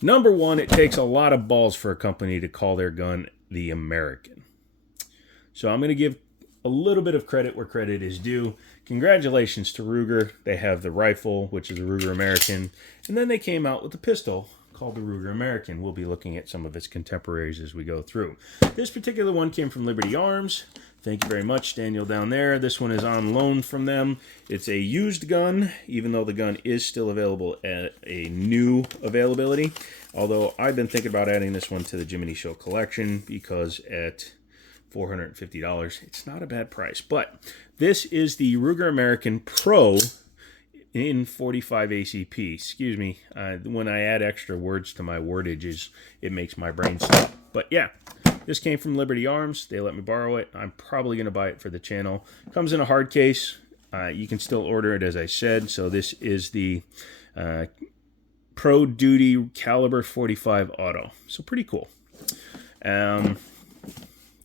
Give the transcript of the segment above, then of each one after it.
Number one, it takes a lot of balls for a company to call their gun the American. So I'm going to give a little bit of credit where credit is due. Congratulations to Ruger. They have the rifle, which is the Ruger American, and then they came out with the pistol called the Ruger American. We'll be looking at some of its contemporaries as we go through. This particular one came from Liberty Arms. Thank you very much, Daniel, down there. This one is on loan from them. It's a used gun, even though the gun is still available at a new availability. Although I've been thinking about adding this one to the Jimmini Show collection because at $450, it's not a bad price. But this is the Ruger American Pro in 45 ACP. Excuse me, when I add extra words to my wordages, it makes my brain stop. But yeah, this came from Liberty Arms. They let me borrow it. I'm probably going to buy it for the channel. Comes in a hard case. You can still order it, as I said. So this is the Pro Duty Caliber 45 Auto. So pretty cool.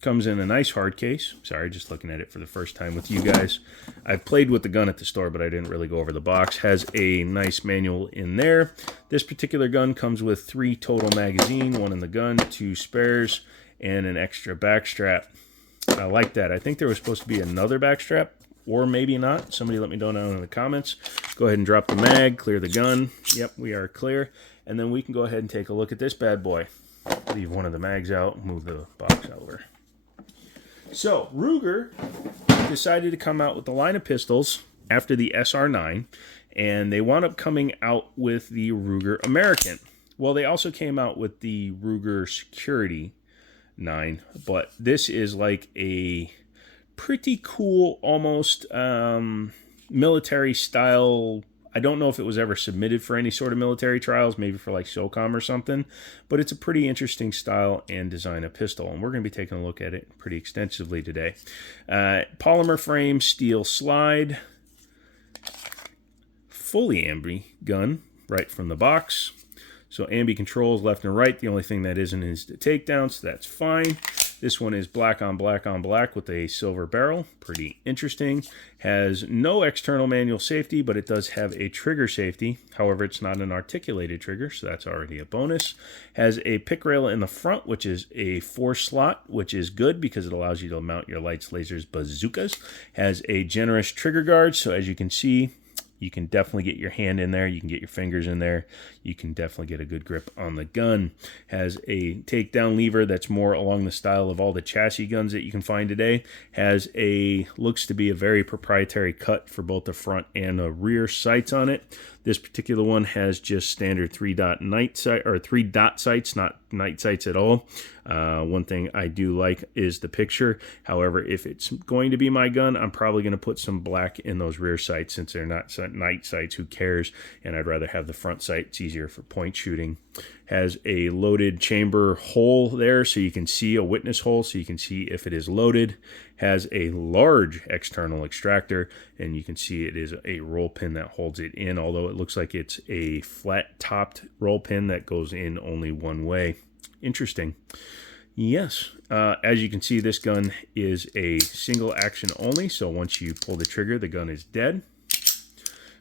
Comes in a nice hard case. Sorry, just looking at it for the first time with you guys. I've played with the gun at the store, but I didn't really go over the box. Has a nice manual in there. This particular gun comes with 3 total magazine, 1 in the gun, 2 spares, and an extra back strap. I like that. I think there was supposed to be another back strap, or maybe not. Somebody let me know down in the comments. Go ahead and drop the mag, clear the gun. Yep, we are clear. And then we can go ahead and take a look at this bad boy. Leave one of the mags out, move the box over. So, Ruger decided to come out with the line of pistols after the SR9, and they wound up coming out with the Ruger American. Well, they also came out with the Ruger Security 9, but this is like a pretty cool, almost military style. I don't know if it was ever submitted for any sort of military trials, maybe for like SOCOM or something, but it's a pretty interesting style and design of pistol, and we're going to be taking a look at it pretty extensively today. Polymer frame, steel slide, fully ambi gun right from the box. So ambi controls left and right. The only thing that isn't is the takedown, so that's fine. This one is black on black on black with a silver barrel. Pretty interesting. Has no external manual safety, but it does have a trigger safety. However, it's not an articulated trigger, so that's already a bonus. Has a pick rail in the front, which is a 4-slot, which is good because it allows you to mount your lights, lasers, bazookas. Has a generous trigger guard, so as you can see, you can definitely get your hand in there. You can get your fingers in there. You can definitely get a good grip on the gun. Has a takedown lever that's more along the style of all the chassis guns that you can find today. Has a, looks to be a very proprietary cut for both the front and the rear sights on it. This particular one has just standard 3-dot night sight, or 3-dot sights, not night sights at all. One thing I do like is the picture. However, if it's going to be my gun, I'm probably going to put some black in those rear sights since they're not night sights. Who cares? And I'd rather have the front sight. It's easier for point shooting. Has a loaded chamber hole there so you can see a witness hole so you can see if it is loaded. Has a large external extractor, and you can see it is a roll pin that holds it in, although it looks like it's a flat topped roll pin that goes in only one way. Interesting. Yes, as you can see, this gun is a single action only, so once you pull the trigger, the gun is dead.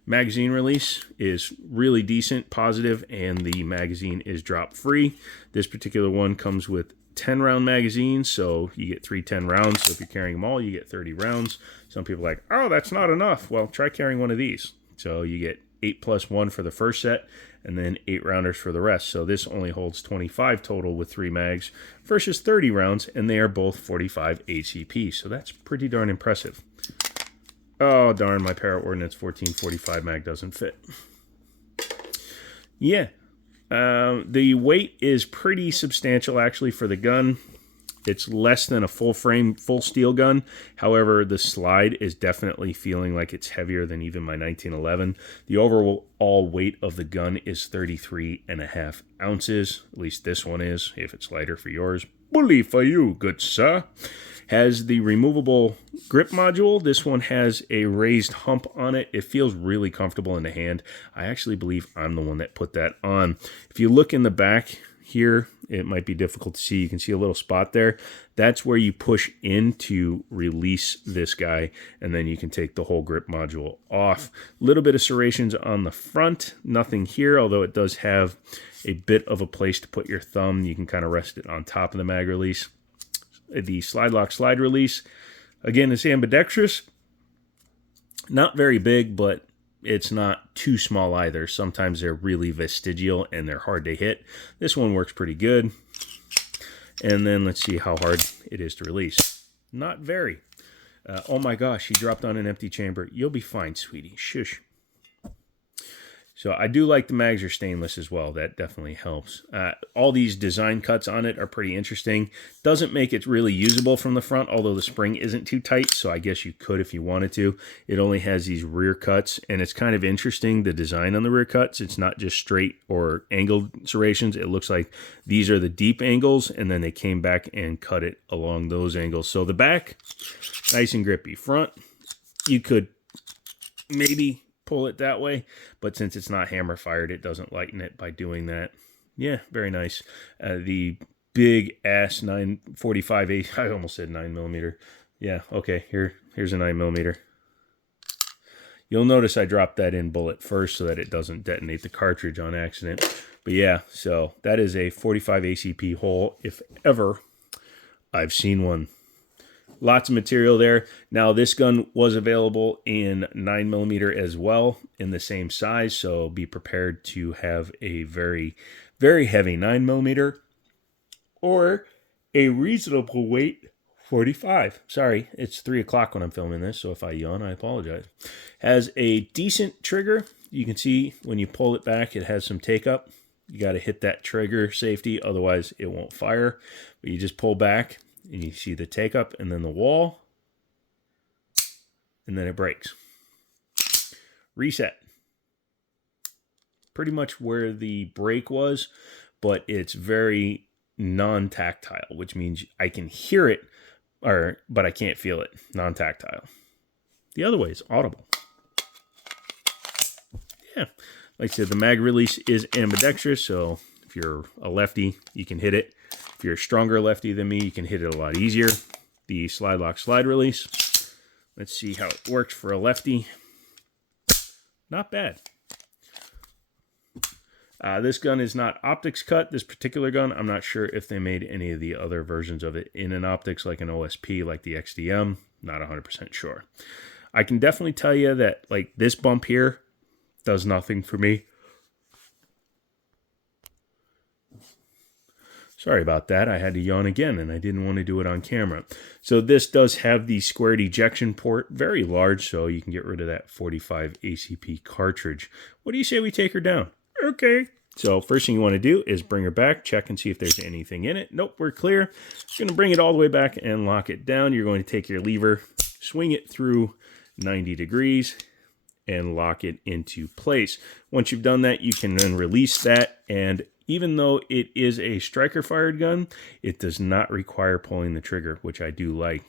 Magazine release is really decent, positive, and the magazine is drop free. This particular one comes with 10-round magazines, so you get 3 10-rounds. So if you're carrying them all, you get 30 rounds. Some people are like, oh, that's not enough. Well, try carrying one of these. So you get 8 plus 1 for the first set, and then 8 rounders for the rest. So this only holds 25 total with 3 mags versus 30 rounds, and they are both 45 ACP. So that's pretty darn impressive. Oh, darn, my Para Ordnance 1445 mag doesn't fit. Yeah. The weight is pretty substantial, actually, for the gun. It's less than a full frame, full steel gun. However, the slide is definitely feeling like it's heavier than even my 1911. The overall weight of the gun is 33.5 ounces. At least this one is. If it's lighter for yours, bully for you, good sir. Has the removable grip module. This one has a raised hump on it. It feels really comfortable in the hand. I actually believe I'm the one that put that on. If you look in the back here, it might be difficult to see. You can see a little spot there. That's where you push in to release this guy, and then you can take the whole grip module off. A little bit of serrations on the front, nothing here, although it does have a bit of a place to put your thumb. You can kind of rest it on top of the mag release. The slide lock slide release, again, it's ambidextrous. Not very big, but it's not too small either. Sometimes they're really vestigial and they're hard to hit. This one works pretty good. And then let's see how hard it is to release. Not very. Oh my gosh, he dropped on an empty chamber. You'll be fine, sweetie. Shush. So I do like the mags are stainless as well. That definitely helps. All these design cuts on it are pretty interesting. Doesn't make it really usable from the front, although the spring isn't too tight, so I guess you could if you wanted to. It only has these rear cuts, and it's kind of interesting, the design on the rear cuts. It's not just straight or angled serrations. It looks like these are the deep angles, and then they came back and cut it along those angles. So the back, nice and grippy. Front, you could maybe pull it that way, but since it's not hammer fired, it doesn't lighten it by doing that. Yeah, very nice. The big ass 945, I almost said 9mm. Yeah, okay, here's a 9mm. You'll notice I dropped that in bullet first so that it doesn't detonate the cartridge on accident. But yeah, so that is a 45 ACP hole, if ever I've seen one. Lots of material there. Now, this gun was available in 9mm as well, in the same size, so be prepared to have a very, very heavy 9mm or a reasonable weight 45. Sorry, it's 3 o'clock when I'm filming this, so if I yawn, I apologize. Has a decent trigger. You can see when you pull it back, it has some take up. You got to hit that trigger safety, otherwise it won't fire. But you just pull back, and you see the take up and then the wall, and then it breaks. Reset. Pretty much where the break was, but it's very non-tactile, which means I can hear it, but I can't feel it. Non-tactile. The other way is audible. Yeah, like I said, the mag release is ambidextrous, so if you're a lefty, you can hit it. If you're a stronger lefty than me, you can hit it a lot easier. The slide lock slide release. Let's see how it works for a lefty. Not bad. This gun is not optics cut. This particular gun, I'm not sure if they made any of the other versions of it in an optics like an OSP, like the XDM. Not 100% sure. I can definitely tell you that like this bump here does nothing for me. Sorry about that. I had to yawn again, and I didn't want to do it on camera. So this does have the squared ejection port, very large, so you can get rid of that 45 ACP cartridge. What do you say we take her down? Okay. So first thing you want to do is bring her back, check and see if there's anything in it. Nope, we're clear. You're going to bring it all the way back and lock it down. You're going to take your lever, swing it through 90 degrees, and lock it into place. Once you've done that, you can then release that, and even though it is a striker-fired gun, it does not require pulling the trigger, which I do like.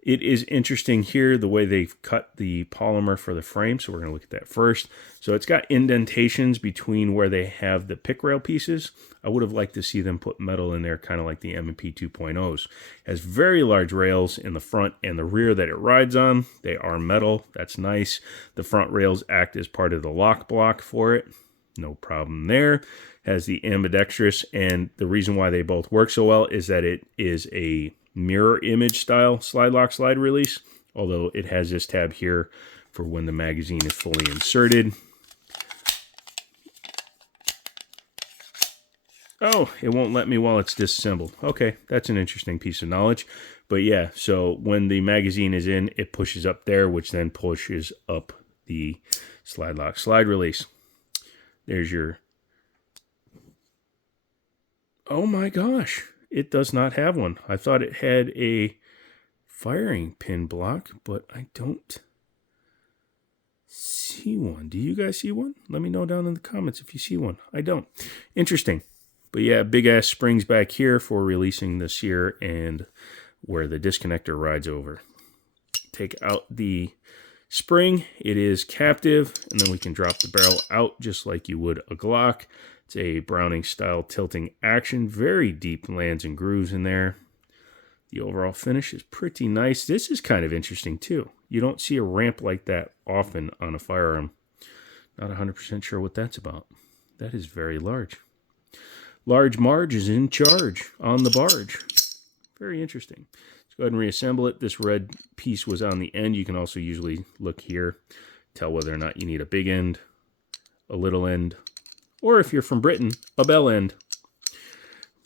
It is interesting here, the way they've cut the polymer for the frame, so we're going to look at that first. So it's got indentations between where they have the pick rail pieces. I would have liked to see them put metal in there, kind of like the M&P 2.0s. It has very large rails in the front and the rear that it rides on. They are metal. That's nice. The front rails act as part of the lock block for it. No problem there. Has the ambidextrous, and the reason why they both work so well is that it is a mirror image style slide lock slide release, although it has this tab here for when the magazine is fully inserted. Oh, it won't let me while it's disassembled. Okay, that's an interesting piece of knowledge. But yeah, so when the magazine is in, it pushes up there, which then pushes up the slide lock slide release. There's your... Oh my gosh, it does not have one. I thought it had a firing pin block, but I don't see one. Do you guys see one? Let me know down in the comments if you see one. I don't. Interesting. But yeah, big ass springs back here for releasing the sear and where the disconnector rides over. Take out the spring. It is captive, and then we can drop the barrel out just like you would a Glock. It's a Browning style tilting action. Very deep lands and grooves in there. The overall finish is pretty nice. This is kind of interesting too. You don't see a ramp like that often on a firearm. Not 100% sure what that's about. That is very large. Large Marge is in charge on the barge. Very interesting. Let's go ahead and reassemble it. This red piece was on the end. You can also usually look here, tell whether or not you need a big end, a little end, or if you're from Britain, a bell end.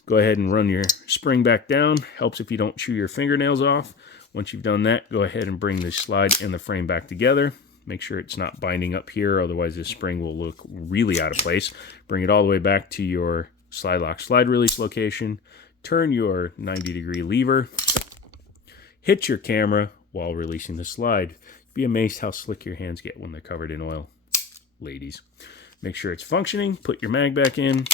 Go ahead and run your spring back down. Helps if you don't chew your fingernails off. Once you've done that, go ahead and bring the slide and the frame back together. Make sure it's not binding up here, otherwise this spring will look really out of place. Bring it all the way back to your slide lock slide release location. Turn your 90-degree lever. Hit your camera while releasing the slide. Be amazed how slick your hands get when they're covered in oil, ladies. Make sure it's functioning. Put your mag back in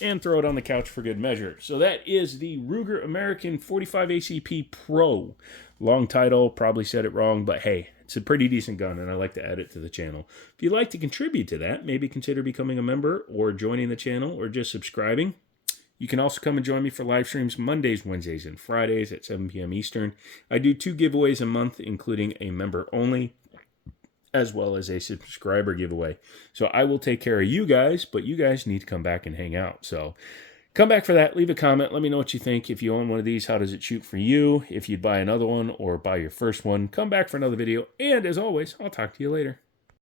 and throw it on the couch for good measure. So that is the Ruger American 45 ACP Pro. Long title, probably said it wrong, but hey, it's a pretty decent gun, and I like to add it to the channel. If you'd like to contribute to that, maybe consider becoming a member or joining the channel or just subscribing. You can also come and join me for live streams Mondays, Wednesdays, and Fridays at 7 p.m. Eastern. I do 2 giveaways a month, including a member only, as well as a subscriber giveaway. So I will take care of you guys, but you guys need to come back and hang out. So come back for that. Leave a comment. Let me know what you think. If you own one of these, how does it shoot for you? If you'd buy another one or buy your first one, come back for another video. And as always, I'll talk to you later.